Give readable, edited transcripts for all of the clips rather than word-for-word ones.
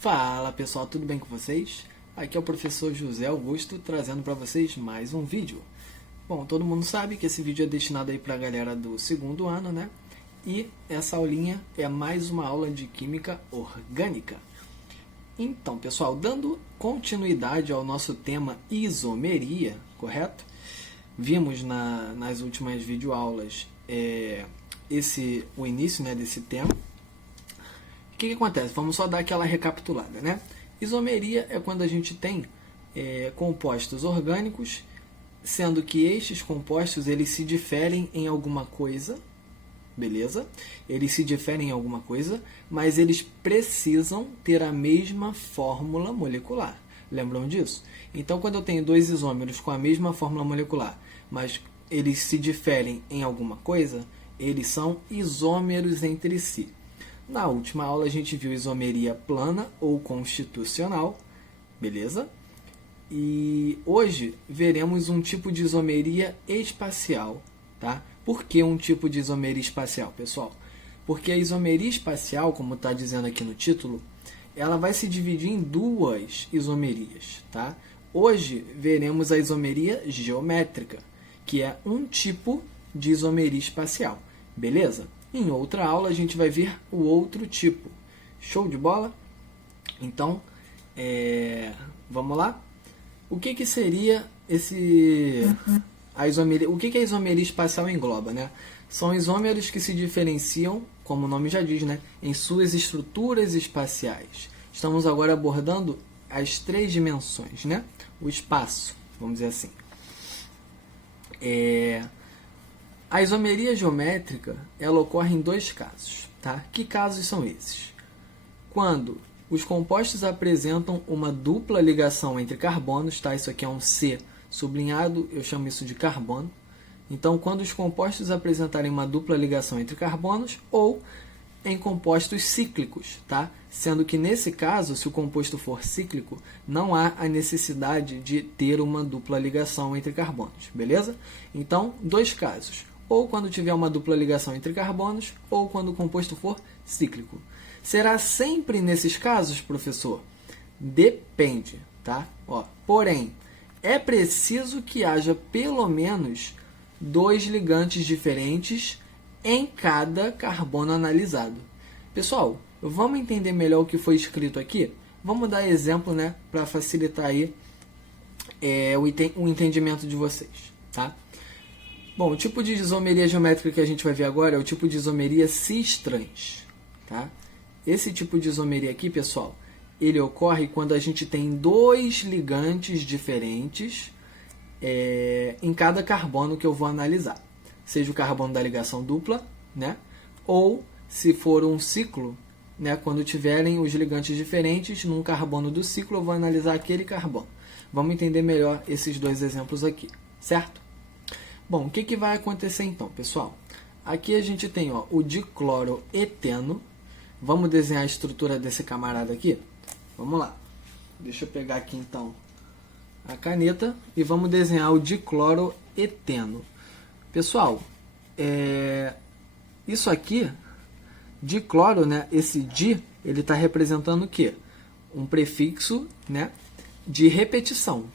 Fala pessoal, tudo bem com vocês? Aqui é o professor José Augusto trazendo para vocês mais um vídeo. Bom, todo mundo sabe que esse vídeo é destinado aí para a galera do segundo ano, né? E essa aulinha é mais uma aula de Química Orgânica. Então, pessoal, dando continuidade ao nosso tema isomeria, correto? Vimos nas últimas videoaulas o início, né, desse tema. O que acontece? Vamos só dar aquela recapitulada, né? Isomeria é quando a gente tem compostos orgânicos, sendo que estes compostos eles se diferem em alguma coisa, beleza? Eles se diferem em alguma coisa, mas eles precisam ter a mesma fórmula molecular. Lembram disso? Então, quando eu tenho dois isômeros com a mesma fórmula molecular, mas eles se diferem em alguma coisa, eles são isômeros entre si. Na última aula a gente viu isomeria plana ou constitucional, beleza? E hoje veremos um tipo de isomeria espacial, tá? Por que um tipo de isomeria espacial, pessoal? Porque a isomeria espacial, como está dizendo aqui no título, ela vai se dividir em duas isomerias, tá? Hoje veremos a isomeria geométrica, que é um tipo de isomeria espacial, beleza? Em outra aula a gente vai ver o outro tipo. Show de bola? Então, vamos lá? O que seria a isomeria? O que a isomeria espacial engloba, né? São isômeros que se diferenciam, como o nome já diz, né, em suas estruturas espaciais. Estamos agora abordando as três dimensões, né? O espaço, vamos dizer assim. A isomeria geométrica, ela ocorre em dois casos, tá? Que casos são esses? Quando os compostos apresentam uma dupla ligação entre carbonos, tá? Isso aqui é um C sublinhado, eu chamo isso de carbono. Então, quando os compostos apresentarem uma dupla ligação entre carbonos ou em compostos cíclicos, tá? Sendo que nesse caso, se o composto for cíclico, não há a necessidade de ter uma dupla ligação entre carbonos, beleza? Então, dois casos. Ou quando tiver uma dupla ligação entre carbonos, ou quando o composto for cíclico. Será sempre nesses casos, professor? Depende, tá? Porém, é preciso que haja pelo menos dois ligantes diferentes em cada carbono analisado. Pessoal, vamos entender melhor o que foi escrito aqui? Vamos dar exemplo, né, para facilitar aí o entendimento de vocês, tá? Bom, o tipo de isomeria geométrica que a gente vai ver agora é o tipo de isomeria cis-trans, tá? Esse tipo de isomeria aqui, pessoal, ele ocorre quando a gente tem dois ligantes diferentes em cada carbono que eu vou analisar. Seja o carbono da ligação dupla, né? Ou, se for um ciclo, né? Quando tiverem os ligantes diferentes num carbono do ciclo, eu vou analisar aquele carbono. Vamos entender melhor esses dois exemplos aqui, certo? Bom, o que vai acontecer então, pessoal? Aqui a gente tem o dicloroeteno. Vamos desenhar a estrutura desse camarada aqui? Vamos lá. Deixa eu pegar aqui então a caneta e vamos desenhar o dicloroeteno. Pessoal, isso aqui, dicloro, né? Esse di, ele está representando o quê? Um prefixo, né, de repetição.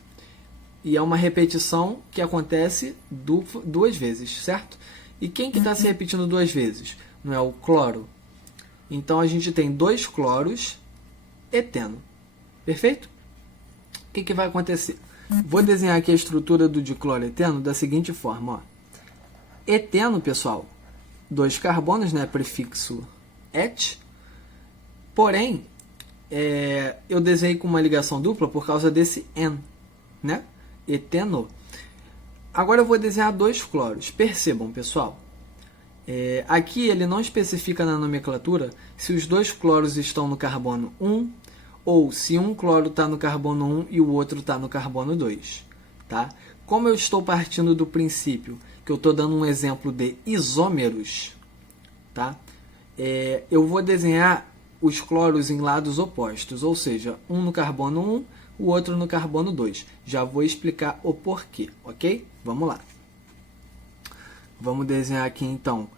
E é uma repetição que acontece duas vezes, certo? E quem que está se repetindo duas vezes? Não é o cloro? Então, a gente tem dois cloros, eteno. Perfeito? O que vai acontecer? Vou desenhar aqui a estrutura do dicloroeteno da seguinte forma. Eteno, pessoal, dois carbonos, né? Prefixo et. Porém, eu desenhei com uma ligação dupla por causa desse en, né? Eteno. Agora eu vou desenhar dois cloros. Percebam, pessoal. Aqui ele não especifica na nomenclatura se os dois cloros estão no carbono 1 ou se um cloro está no carbono 1 e o outro está no carbono 2. Tá? Como eu estou partindo do princípio que eu estou dando um exemplo de isômeros, tá? Eu vou desenhar os cloros em lados opostos, ou seja, um no carbono 1, o outro no carbono 2. Já vou explicar o porquê, ok? Vamos lá. Vamos desenhar aqui então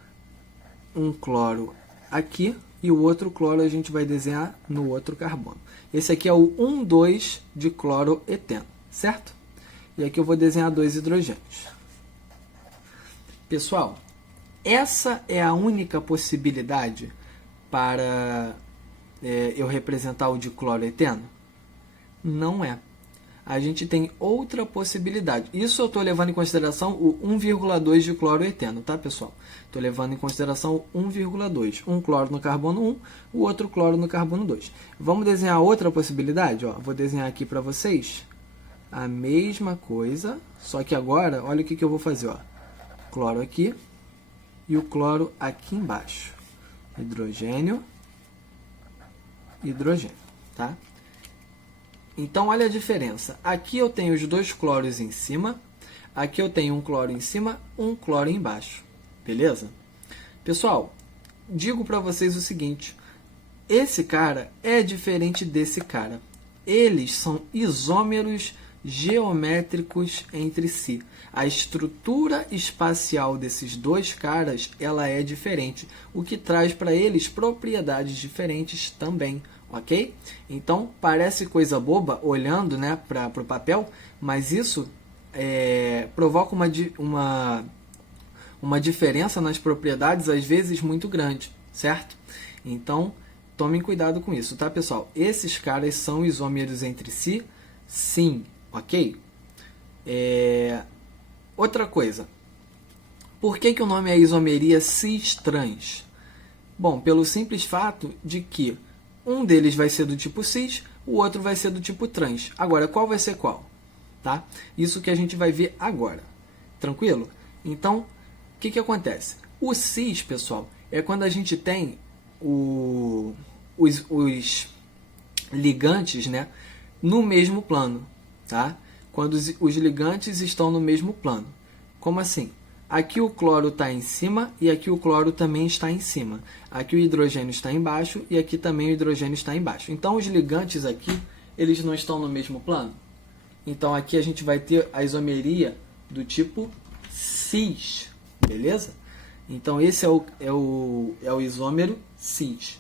um cloro aqui e o outro cloro a gente vai desenhar no outro carbono. Esse aqui é o 1,2 de cloroeteno, certo? E aqui eu vou desenhar 2 hidrogênios. Pessoal, essa é a única possibilidade para eu representar o dicloroeteno? Não é. A gente tem outra possibilidade. Isso eu estou levando em consideração o 1,2 de cloroeteno, tá, pessoal? Estou levando em consideração o 1,2. Um cloro no carbono 1, o outro cloro no carbono 2. Vamos desenhar outra possibilidade? Ó, vou desenhar aqui para vocês a mesma coisa, só que agora, olha o que eu vou fazer. Ó. Cloro aqui e o cloro aqui embaixo. Hidrogênio, hidrogênio, tá? Então, olha a diferença. Aqui eu tenho os 2 cloros em cima. Aqui eu tenho um cloro em cima, um cloro embaixo. Beleza? Pessoal, digo para vocês o seguinte. Esse cara é diferente desse cara. Eles são isômeros geométricos entre si. A estrutura espacial desses 2 caras ela é diferente, o que traz para eles propriedades diferentes também. Ok? Então, parece coisa boba olhando, né, para o papel, mas isso provoca uma diferença nas propriedades, às vezes, muito grande, certo? Então, tomem cuidado com isso, tá, pessoal? Esses caras são isômeros entre si, sim, ok? Outra coisa, por que o nome é isomeria cis-trans? Bom, pelo simples fato de que um deles vai ser do tipo cis, o outro vai ser do tipo trans. Agora, qual vai ser qual? Tá? Isso que a gente vai ver agora. Tranquilo? Então, o que acontece? O cis, pessoal, é quando a gente tem os ligantes, né, no mesmo plano. Tá? Quando os ligantes estão no mesmo plano. Como assim? Aqui o cloro está em cima e aqui o cloro também está em cima. Aqui o hidrogênio está embaixo e aqui também o hidrogênio está embaixo. Então, os ligantes aqui, eles não estão no mesmo plano. Então, aqui a gente vai ter a isomeria do tipo cis, beleza? Então, esse é o isômero cis.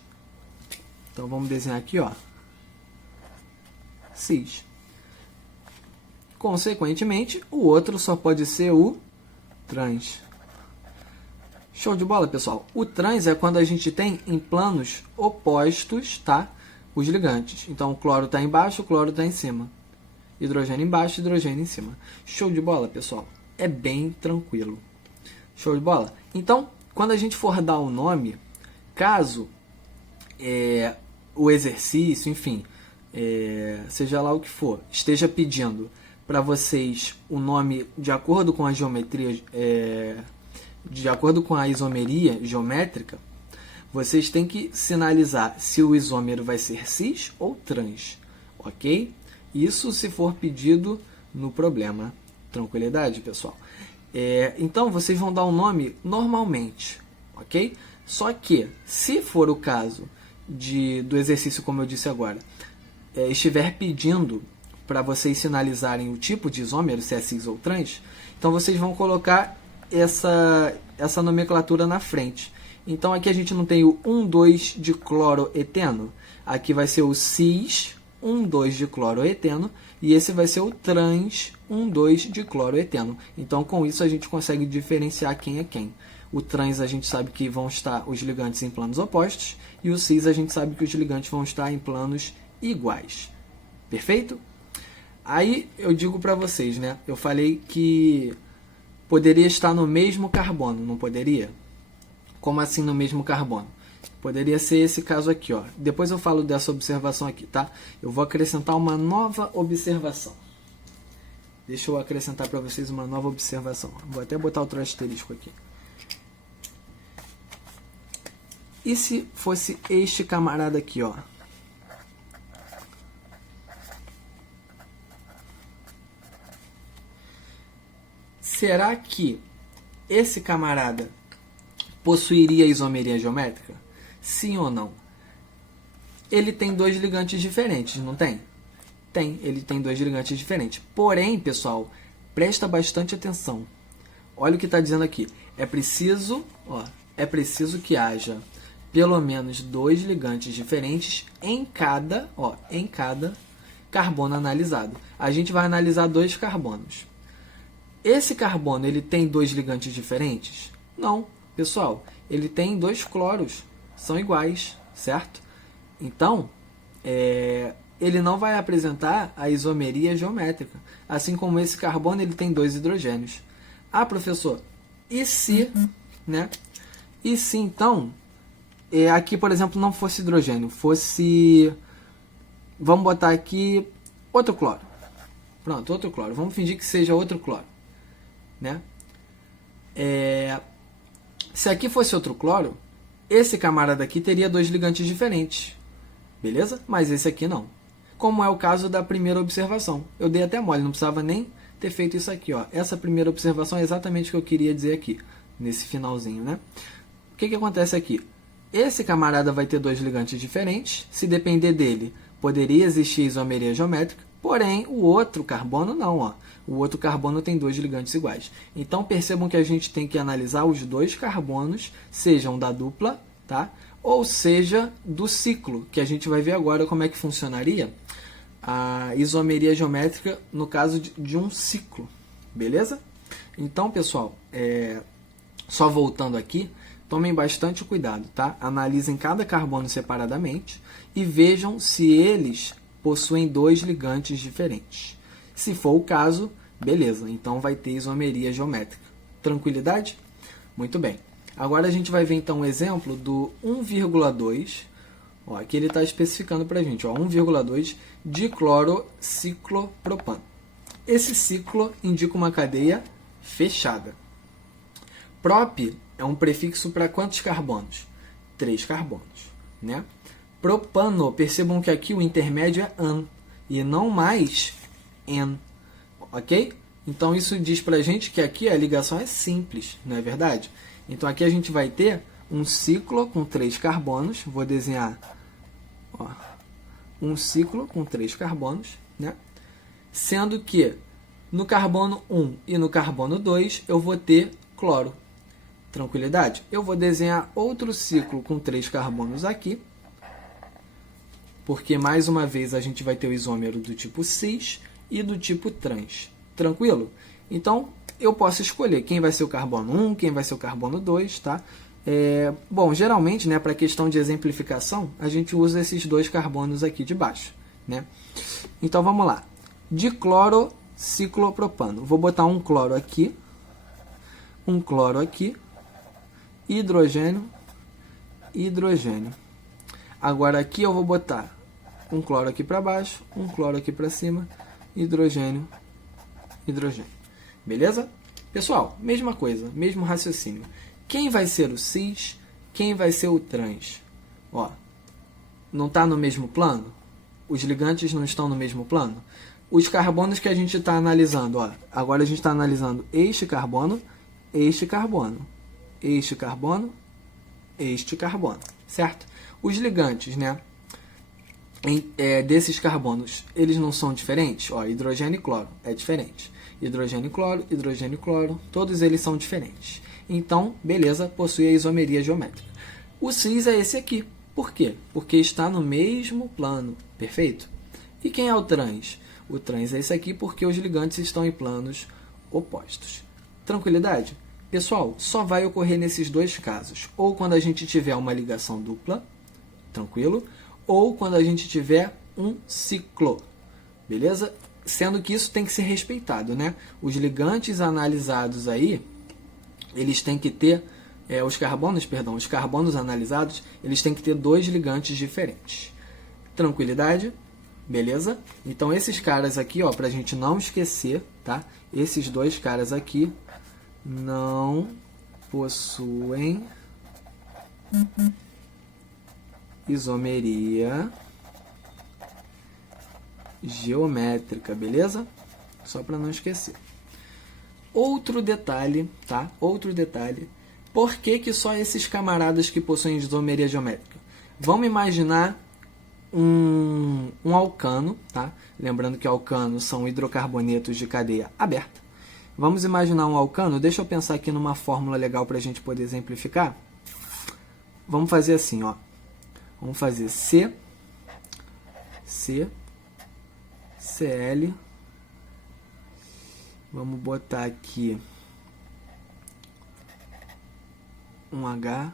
Então, vamos desenhar aqui, ó, cis. Consequentemente, o outro só pode ser o trans. Show de bola, pessoal. O trans é quando a gente tem em planos opostos, tá? Os ligantes. Então, o cloro está embaixo, o cloro está em cima. Hidrogênio embaixo, hidrogênio em cima. Show de bola, pessoal. É bem tranquilo. Show de bola? Então, quando a gente for dar o nome, caso o exercício, enfim, seja lá o que for, esteja pedindo para vocês o nome de acordo com a geometria, de acordo com a isomeria geométrica, vocês têm que sinalizar se o isômero vai ser cis ou trans, ok? Isso se for pedido no problema. Tranquilidade, pessoal? Então, vocês vão dar o nome normalmente, ok? Só que, se for o caso do exercício, como eu disse agora, estiver pedindo para vocês sinalizarem o tipo de isômero, se é cis ou trans, então vocês vão colocar essa nomenclatura na frente. Então aqui a gente não tem o 1,2 de cloroeteno, aqui vai ser o cis 1,2 de cloroeteno e esse vai ser o trans 1,2 de cloroeteno. Então com isso a gente consegue diferenciar quem é quem. O trans a gente sabe que vão estar os ligantes em planos opostos e o cis a gente sabe que os ligantes vão estar em planos iguais. Perfeito? Aí eu digo para vocês, né? Eu falei que poderia estar no mesmo carbono, não poderia? Como assim no mesmo carbono? Poderia ser esse caso aqui, ó. Depois eu falo dessa observação aqui, tá? Eu vou acrescentar uma nova observação. Deixa eu acrescentar para vocês uma nova observação. Vou até botar outro asterisco aqui. E se fosse este camarada aqui, ó? Será que esse camarada possuiria isomeria geométrica? Sim ou não? Ele tem 2 ligantes diferentes, não tem? Tem, ele tem 2 ligantes diferentes. Porém, pessoal, presta bastante atenção. Olha o que está dizendo aqui. É preciso que haja pelo menos 2 ligantes diferentes em cada carbono analisado. A gente vai analisar 2 carbonos. Esse carbono ele tem 2 ligantes diferentes? Não, pessoal. Ele tem 2 cloros. São iguais, certo? Então, ele não vai apresentar a isomeria geométrica. Assim como esse carbono ele tem 2 hidrogênios. Ah, professor, e se, né? E se então, aqui, por exemplo, não fosse hidrogênio, fosse, vamos botar aqui outro cloro. Pronto, outro cloro. Vamos fingir que seja outro cloro, né? Se aqui fosse outro cloro, esse camarada aqui teria 2 ligantes diferentes, beleza? Mas esse aqui não. Como é o caso da primeira observação. Eu dei até mole, não precisava nem ter feito isso aqui, ó. Essa primeira observação é exatamente o que eu queria dizer aqui, nesse finalzinho, né? O que acontece aqui? Esse camarada vai ter 2 ligantes diferentes. Se depender dele, poderia existir isomeria geométrica. Porém, o outro carbono não, ó. O outro carbono tem 2 ligantes iguais. Então, percebam que a gente tem que analisar os 2 carbonos, sejam da dupla, tá? Ou seja, do ciclo, que a gente vai ver agora como é que funcionaria a isomeria geométrica no caso de um ciclo, beleza? Então, pessoal, só voltando aqui, tomem bastante cuidado, tá? Analisem cada carbono separadamente e vejam se eles possuem 2 ligantes diferentes. Se for o caso, beleza, então vai ter isomeria geométrica. Tranquilidade? Muito bem. Agora a gente vai ver então um exemplo do 1,2, aqui ele está especificando para a gente, 1,2 diclorociclopropano. Esse ciclo indica uma cadeia fechada. Prop é um prefixo para quantos carbonos? 3 carbonos, né? Propano, percebam que aqui o intermédio é an e não mais en, ok? Então isso diz pra gente que aqui a ligação é simples, não é verdade? Então aqui a gente vai ter um ciclo com 3 carbonos, vou desenhar um ciclo com 3 carbonos, né? Sendo que no carbono 1 e no carbono 2 eu vou ter cloro. Tranquilidade? Eu vou desenhar outro ciclo com 3 carbonos aqui, porque mais uma vez a gente vai ter o isômero do tipo cis e do tipo trans. Tranquilo? Então, eu posso escolher quem vai ser o carbono 1, quem vai ser o carbono 2, tá? Bom, geralmente, né, para questão de exemplificação, a gente usa esses 2 carbonos aqui de baixo, né? Então, vamos lá. Diclorociclopropano. Vou botar um cloro aqui, hidrogênio, hidrogênio. Agora aqui eu vou botar um cloro aqui para baixo, um cloro aqui para cima, hidrogênio, hidrogênio. Beleza? Pessoal, mesma coisa, mesmo raciocínio. Quem vai ser o cis? Quem vai ser o trans? Não está no mesmo plano? Os ligantes não estão no mesmo plano? Os carbonos que a gente está analisando, agora a gente está analisando este carbono, este carbono, este carbono, este carbono, certo? Os ligantes, né, desses carbonos, eles não são diferentes? Hidrogênio e cloro é diferente. Hidrogênio e cloro, todos eles são diferentes. Então, beleza, possui a isomeria geométrica. O cis é esse aqui. Por quê? Porque está no mesmo plano. Perfeito? E quem é o trans? O trans é esse aqui porque os ligantes estão em planos opostos. Tranquilidade? Pessoal, só vai ocorrer nesses 2 casos. Ou quando a gente tiver uma ligação dupla, tranquilo? Ou quando a gente tiver um ciclo. Beleza? Sendo que isso tem que ser respeitado, né? Os ligantes analisados aí, eles têm que ter, os carbonos analisados, eles têm que ter 2 ligantes diferentes. Tranquilidade? Beleza? Então, esses caras aqui, para a gente não esquecer, tá? Esses 2 caras aqui não possuem isomeria geométrica, beleza? Só para não esquecer. Outro detalhe, tá? Outro detalhe. Por que só esses camaradas que possuem isomeria geométrica? Vamos imaginar um alcano, tá? Lembrando que alcanos são hidrocarbonetos de cadeia aberta. Vamos imaginar um alcano. Deixa eu pensar aqui numa fórmula legal para a gente poder exemplificar. vamos fazer assim, ó. Vamos fazer Cl. Vamos botar aqui um H,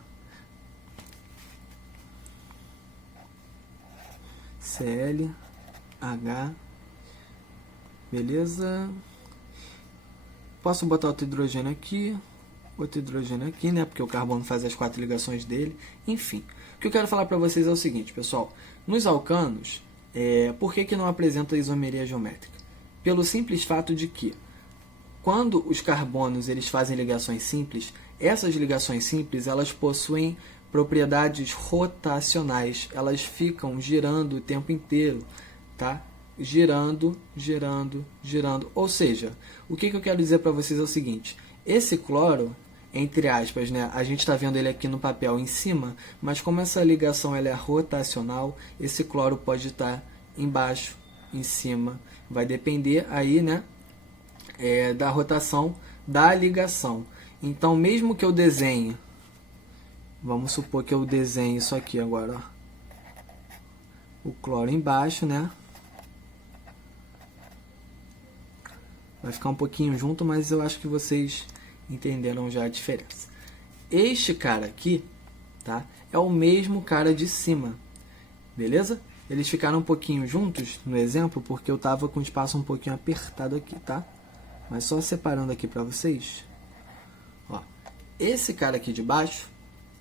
Cl, H, beleza? Posso botar outro hidrogênio aqui, né? Porque o carbono faz as 4 ligações dele. Enfim, o que eu quero falar para vocês é o seguinte, pessoal. Nos alcanos, por que não apresenta isomeria geométrica? Pelo simples fato de que, quando os carbonos eles fazem ligações simples, essas ligações simples elas possuem propriedades rotacionais. Elas ficam girando o tempo inteiro, tá? Girando. Ou seja, o que eu quero dizer para vocês é o seguinte. Esse cloro, entre aspas, né, a gente está vendo ele aqui no papel em cima, mas como essa ligação ela é rotacional, esse cloro pode estar embaixo, em cima. Vai depender aí, né, da rotação da ligação. Então, mesmo que eu desenhe, vamos supor que eu desenhe isso aqui agora, ó, o cloro embaixo, né? Vai ficar um pouquinho junto, mas eu acho que vocês entenderam já a diferença. Este cara aqui, tá? É o mesmo cara de cima, beleza? Eles ficaram um pouquinho juntos no exemplo, porque eu tava com o espaço um pouquinho apertado aqui, tá? Mas só separando aqui para vocês. Ó, esse cara aqui de baixo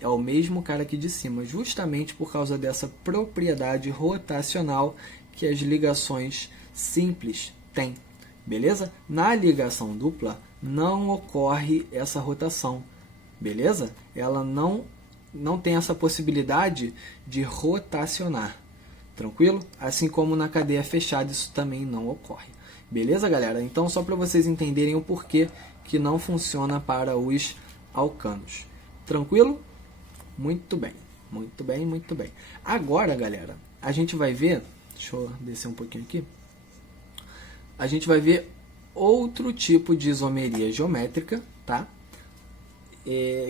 é o mesmo cara aqui de cima, justamente por causa dessa propriedade rotacional que as ligações simples têm. Beleza? Na ligação dupla não ocorre essa rotação, beleza? Ela não tem essa possibilidade de rotacionar, tranquilo? Assim como na cadeia fechada isso também não ocorre, beleza, galera? Então só para vocês entenderem o porquê que não funciona para os alcanos, tranquilo? Muito bem. Agora, galera, a gente vai ver, deixa eu descer um pouquinho aqui. A gente vai ver outro tipo de isomeria geométrica, tá?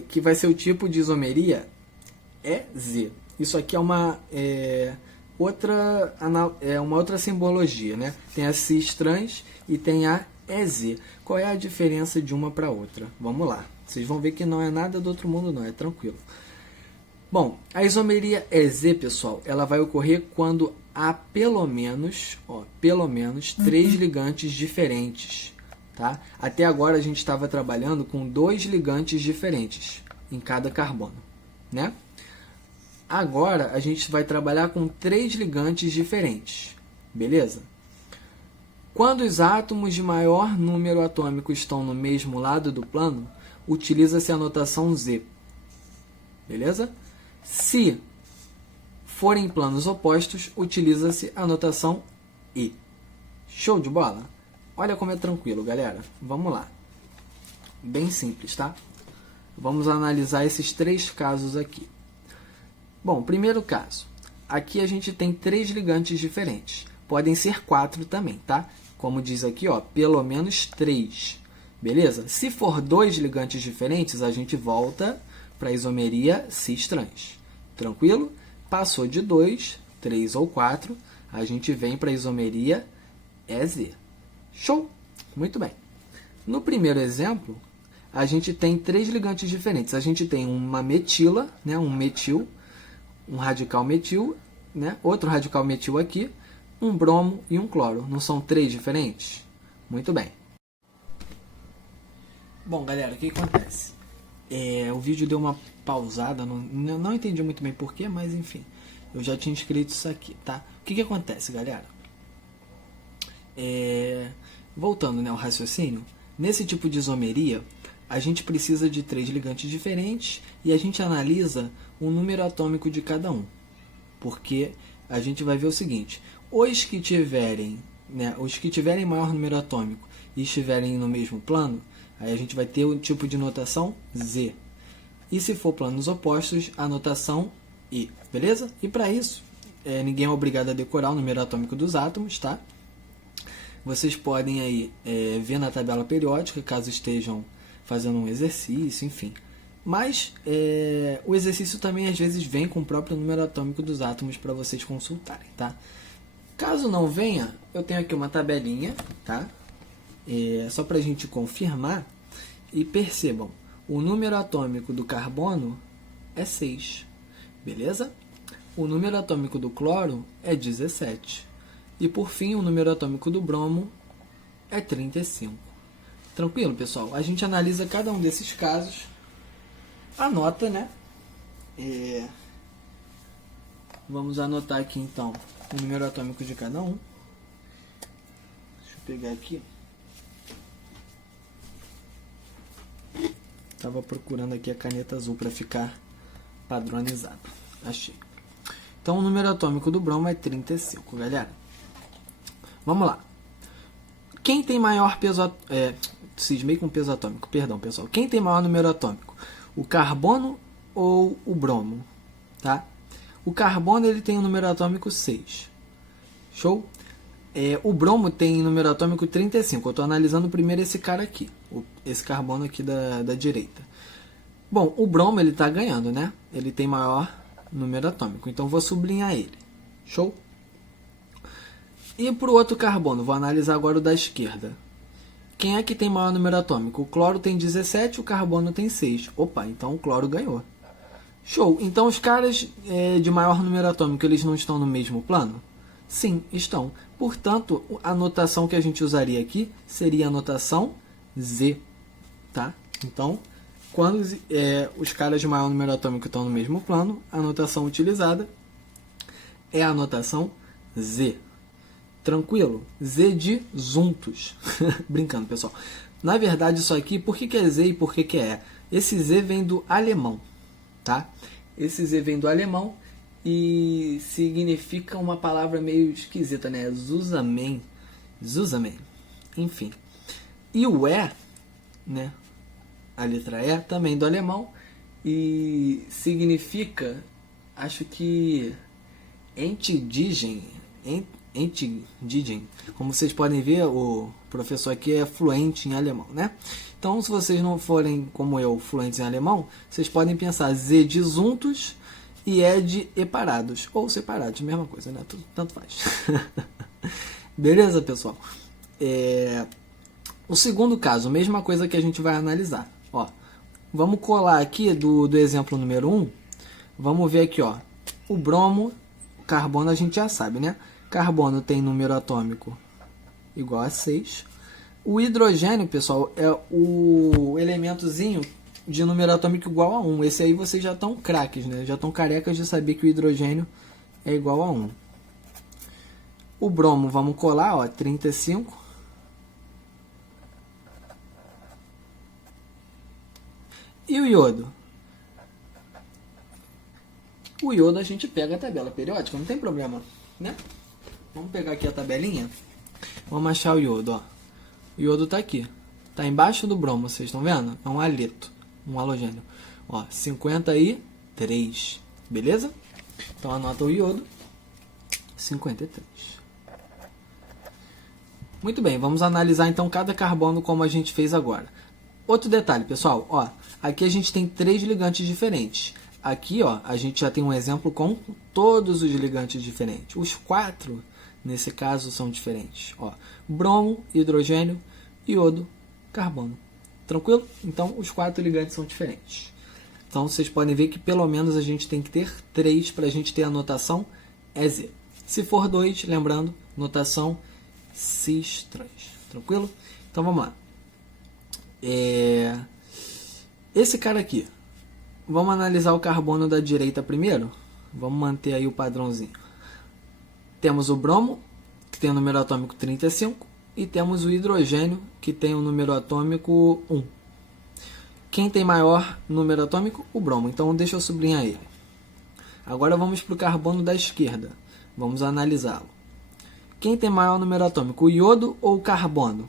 Que vai ser o tipo de isomeria EZ. Isso aqui é uma outra simbologia, né? Tem a cis trans e tem a EZ. Qual é a diferença de uma para outra? Vamos lá. Vocês vão ver que não é nada do outro mundo, não. É tranquilo. Bom, a isomeria EZ, pessoal, ela vai ocorrer quando há pelo menos 3 ligantes diferentes, tá? Até agora a gente estava trabalhando com 2 ligantes diferentes em cada carbono, né? Agora a gente vai trabalhar com 3 ligantes diferentes, beleza? Quando os átomos de maior número atômico estão no mesmo lado do plano, utiliza-se a notação Z, beleza? Se forem planos opostos, utiliza-se a notação I. Show de bola? Olha como é tranquilo, galera. Vamos lá. Bem simples, tá? Vamos analisar esses 3 casos aqui. Bom, primeiro caso. Aqui a gente tem 3 ligantes diferentes. Podem ser 4 também, tá? Como diz aqui, ó, pelo menos 3. Beleza? Se for 2 ligantes diferentes, a gente volta para a isomeria cis-trans. Tranquilo? Passou de 2, 3 ou 4, a gente vem para a isomeria EZ. Show? Muito bem. No primeiro exemplo, a gente tem 3 ligantes diferentes. A gente tem uma metila, né, um metil, um radical metil, né, outro radical metil aqui, um bromo e um cloro. Não são 3 diferentes? Muito bem. Bom, galera, o que acontece? O vídeo deu uma pausada, não entendi muito bem porquê, mas enfim, eu já tinha escrito isso aqui, tá? O que acontece, galera? Voltando, né, ao raciocínio, nesse tipo de isomeria, a gente precisa de 3 ligantes diferentes e a gente analisa o número atômico de cada um, porque a gente vai ver o seguinte, os que tiverem maior número atômico e estiverem no mesmo plano, aí a gente vai ter o tipo de notação Z. E se for planos opostos, a notação I. Beleza? E para isso, ninguém é obrigado a decorar o número atômico dos átomos, tá? Vocês podem aí ver na tabela periódica, caso estejam fazendo um exercício, enfim. Mas o exercício também às vezes vem com o próprio número atômico dos átomos para vocês consultarem, tá? Caso não venha, eu tenho aqui uma tabelinha, tá? Só para a gente confirmar. E percebam, o número atômico do carbono é 6, beleza? O número atômico do cloro é 17. E por fim, o número atômico do bromo é 35. Tranquilo, pessoal? A gente analisa cada um desses casos, anota, né? Vamos anotar aqui então o número atômico de cada um. Deixa eu pegar aqui. Estava procurando aqui a caneta azul para ficar padronizado. Achei. Então, o número atômico do bromo é 35, galera. Vamos lá. Quem tem maior peso... cismei com peso atômico. Perdão, pessoal. Quem tem maior número atômico? O carbono ou o bromo? Tá? O carbono ele tem o número atômico 6. Show? O bromo tem número atômico 35. Eu estou analisando primeiro esse cara aqui. Esse carbono aqui da direita. Bom, o bromo ele está ganhando, né? Ele tem maior número atômico. Então, vou sublinhar ele. Show? E para o outro carbono, vou analisar agora o da esquerda. Quem é que tem maior número atômico? O cloro tem 17, o carbono tem 6. Opa, então o cloro ganhou. Show! Então, os caras de maior número atômico, eles não estão no mesmo plano? Sim, estão. Portanto, a notação que a gente usaria aqui seria a notação Z. Tá? Então, quando os caras de maior número atômico estão no mesmo plano, a notação utilizada é a notação Z. Tranquilo? Z de juntos. Brincando, pessoal. Na verdade, isso aqui, por que é Z e por que é E? Esse Z vem do alemão. Tá? Esse Z vem do alemão e significa uma palavra meio esquisita, né? Zusammen. Zusammen. Enfim. E o E, né? A letra E também do alemão e significa, acho que entdigen. Como vocês podem ver, o professor aqui é fluente em alemão, né? Então, se vocês não forem, como eu, fluentes em alemão, vocês podem pensar Z de juntos e E de eparados, ou separados, mesma coisa, né? Tanto faz. Beleza, pessoal? O segundo caso, mesma coisa que a gente vai analisar. Ó, vamos colar aqui do exemplo número 1. Vamos ver aqui, ó. O bromo, o carbono a gente já sabe, né? Carbono tem número atômico igual a 6. O hidrogênio, pessoal, é o elementozinho de número atômico igual a 1. Esse aí vocês já estão craques, né? Já estão carecas de saber que o hidrogênio é igual a 1. O bromo, vamos colar, ó, 35. E o iodo? O iodo a gente pega a tabela periódica, não tem problema, né? Vamos pegar aqui a tabelinha. Vamos achar o iodo, ó. O iodo está aqui. Está embaixo do bromo, vocês estão vendo? É um haleto, um halogênio. Ó, 53. Beleza? Então anota o iodo. 53. Muito bem, vamos analisar então cada carbono como a gente fez agora. Outro detalhe, pessoal, ó. Aqui a gente tem 3 ligantes diferentes. Aqui, ó, a gente já tem um exemplo com todos os ligantes diferentes. Os 4, nesse caso, são diferentes. Ó, bromo, hidrogênio, iodo, carbono. Tranquilo? Então, os 4 ligantes são diferentes. Então, vocês podem ver que pelo menos a gente tem que ter 3 para a gente ter a notação EZ. Se for 2, lembrando, notação cis-trans. Tranquilo? Então, vamos lá. Esse cara aqui. Vamos analisar o carbono da direita primeiro? Vamos manter aí o padrãozinho. Temos o bromo, que tem o número atômico 35, e temos o hidrogênio, que tem o número atômico 1. Quem tem maior número atômico? O bromo. Então, deixa eu sublinhar ele. Agora vamos para o carbono da esquerda. Vamos analisá-lo. Quem tem maior número atômico? O iodo ou o carbono?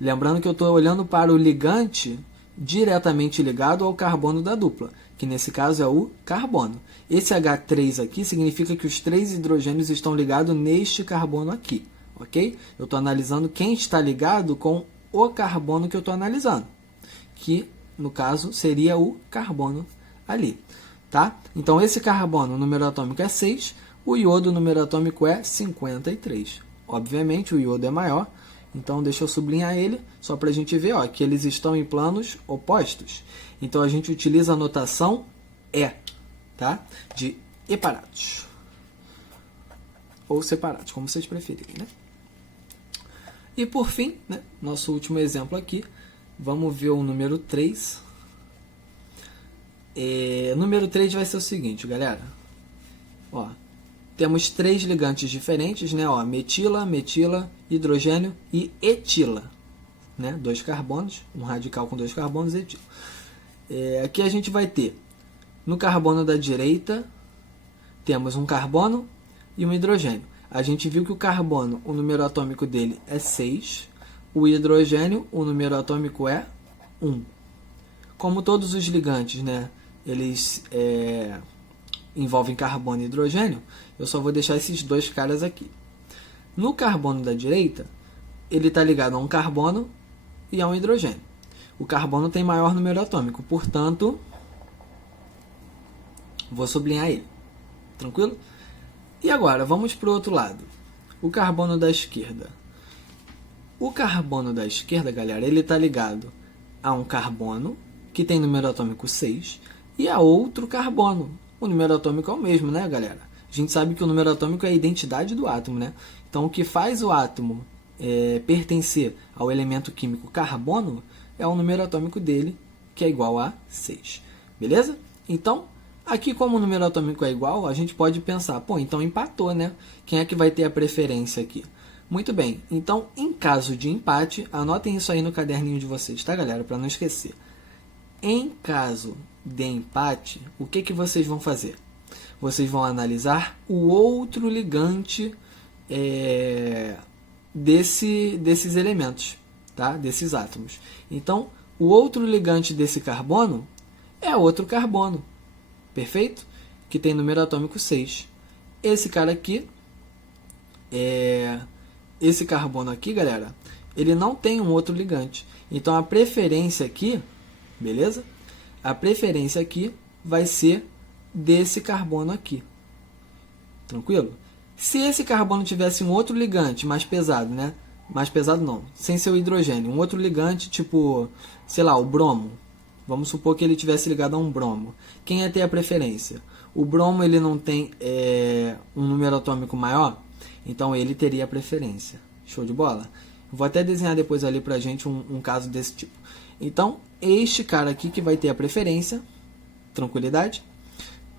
Lembrando que eu estou olhando para o ligante diretamente ligado ao carbono da dupla, que nesse caso é o carbono. Esse H3 aqui significa que os 3 hidrogênios estão ligados neste carbono aqui, ok? Eu estou analisando quem está ligado com o carbono que eu estou analisando, que no caso, seria o carbono ali, tá? Então, esse carbono, o número atômico é 6, o iodo, o número atômico é 53. Obviamente, o iodo é maior, então deixa eu sublinhar ele, só para a gente ver ó, que eles estão em planos opostos. Então, a gente utiliza a notação E, tá? De eparados. Ou separados, como vocês preferirem, né? E por fim, né, nosso último exemplo aqui, vamos ver o número 3. O número 3 vai ser o seguinte, galera. Ó, temos 3 ligantes diferentes, né? Ó, metila, metila, hidrogênio e etila. Né? 2 carbonos, um radical com 2 carbonos e etila. Aqui a gente vai ter, no carbono da direita, temos um carbono e um hidrogênio. A gente viu que o carbono, o número atômico dele é 6. O hidrogênio, o número atômico é 1. Como todos os ligantes, né, eles envolvem carbono e hidrogênio, eu só vou deixar esses 2 caras aqui. No carbono da direita, ele está ligado a um carbono e a um hidrogênio. O carbono tem maior número atômico, portanto, vou sublinhar ele. Tranquilo? E agora, vamos para o outro lado. O carbono da esquerda. O carbono da esquerda, galera, ele está ligado a um carbono, que tem número atômico 6, e a outro carbono. O número atômico é o mesmo, né, galera? A gente sabe que o número atômico é a identidade do átomo, né? Então, o que faz o átomo pertencer ao elemento químico carbono é o número atômico dele, que é igual a 6. Beleza? Então, aqui, como o número atômico é igual, a gente pode pensar, pô, então empatou, né? Quem é que vai ter a preferência aqui? Muito bem, então, em caso de empate, anotem isso aí no caderninho de vocês, tá, galera? Para não esquecer. Em caso de empate, o que, que vocês vão fazer? Vocês vão analisar o outro ligante desses elementos, tá? Desses átomos. Então, o outro ligante desse carbono é outro carbono. Perfeito? Que tem número atômico 6. Esse cara aqui, esse carbono aqui, galera, ele não tem um outro ligante. Então, a preferência aqui, beleza? A preferência aqui vai ser desse carbono aqui. Tranquilo? Se esse carbono tivesse um outro ligante mais pesado, né? Mais pesado não, sem ser o hidrogênio. Um outro ligante, tipo, sei lá, o bromo. Vamos supor que ele tivesse ligado a um bromo. Quem ia ter a preferência? O bromo ele não tem um número atômico maior, então ele teria a preferência. Show de bola? Vou até desenhar depois ali pra gente um caso desse tipo. Então, este cara aqui que vai ter a preferência, tranquilidade,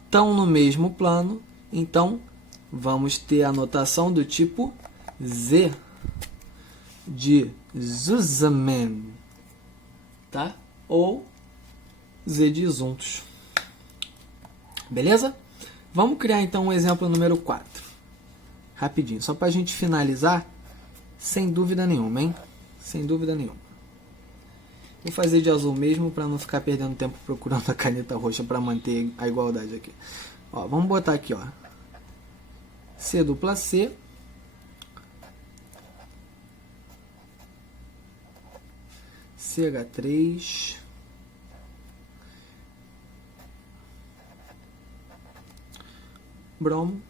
estão no mesmo plano, então vamos ter a notação do tipo Z de Zusammen, tá? Ou Z de juntos. Beleza? Vamos criar então um exemplo número 4. Rapidinho, só para a gente finalizar, sem dúvida nenhuma, hein? Sem dúvida nenhuma. Vou fazer de azul mesmo para não ficar perdendo tempo procurando a caneta roxa para manter a igualdade aqui. Ó, vamos botar aqui, ó. C dupla C. CH3. Bromo.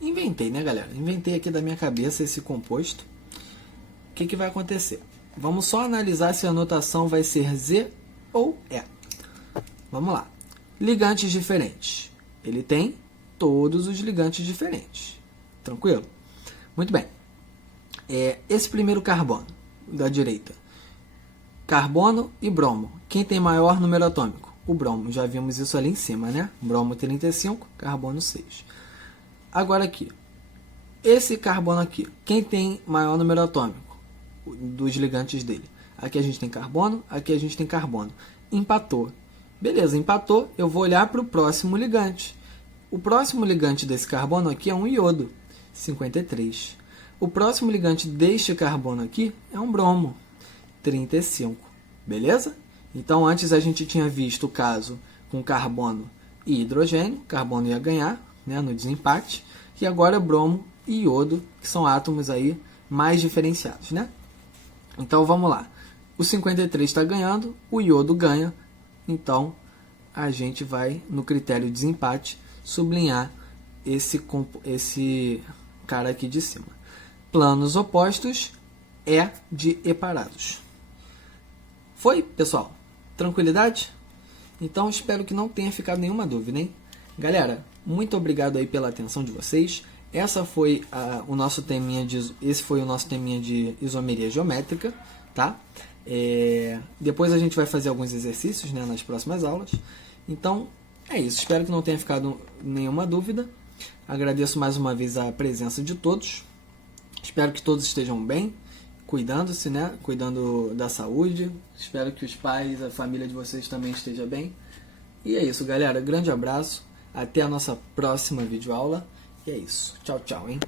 Inventei, né, galera? Inventei aqui da minha cabeça esse composto. O que, que vai acontecer? Vamos só analisar se a notação vai ser Z ou E. Vamos lá. Ligantes diferentes. Ele tem todos os ligantes diferentes. Tranquilo? Muito bem. Esse primeiro carbono, da direita. Carbono e bromo. Quem tem maior número atômico? O bromo. Já vimos isso ali em cima, né? Bromo 35, carbono 6. Agora aqui. Esse carbono aqui. Quem tem maior número atômico? Dos ligantes dele. Aqui a gente tem carbono, aqui a gente tem carbono. Empatou. Beleza, empatou. Eu vou olhar para o próximo ligante. O próximo ligante desse carbono aqui é um iodo, 53. O próximo ligante deste carbono aqui é um bromo, 35, beleza? Então, antes a gente tinha visto o caso com carbono e hidrogênio, carbono ia ganhar, né, no desempate, e agora bromo e iodo, que são átomos aí mais diferenciados, né? Então, vamos lá. O 53 está ganhando, o iodo ganha, então a gente vai, no critério de desempate, sublinhar esse cara aqui de cima. Planos opostos é de eparados. Foi, pessoal? Tranquilidade? Então, espero que não tenha ficado nenhuma dúvida, hein? Galera, muito obrigado aí pela atenção de vocês. Esse foi o nosso teminha de isomeria geométrica, tá? Depois a gente vai fazer alguns exercícios, né, nas próximas aulas. Então, é isso. Espero que não tenha ficado nenhuma dúvida. Agradeço mais uma vez a presença de todos. Espero que todos estejam bem, cuidando-se, né? Cuidando da saúde. Espero que os pais, a família de vocês também esteja bem. E é isso, galera. Grande abraço. Até a nossa próxima videoaula. E é isso. Tchau, tchau, hein?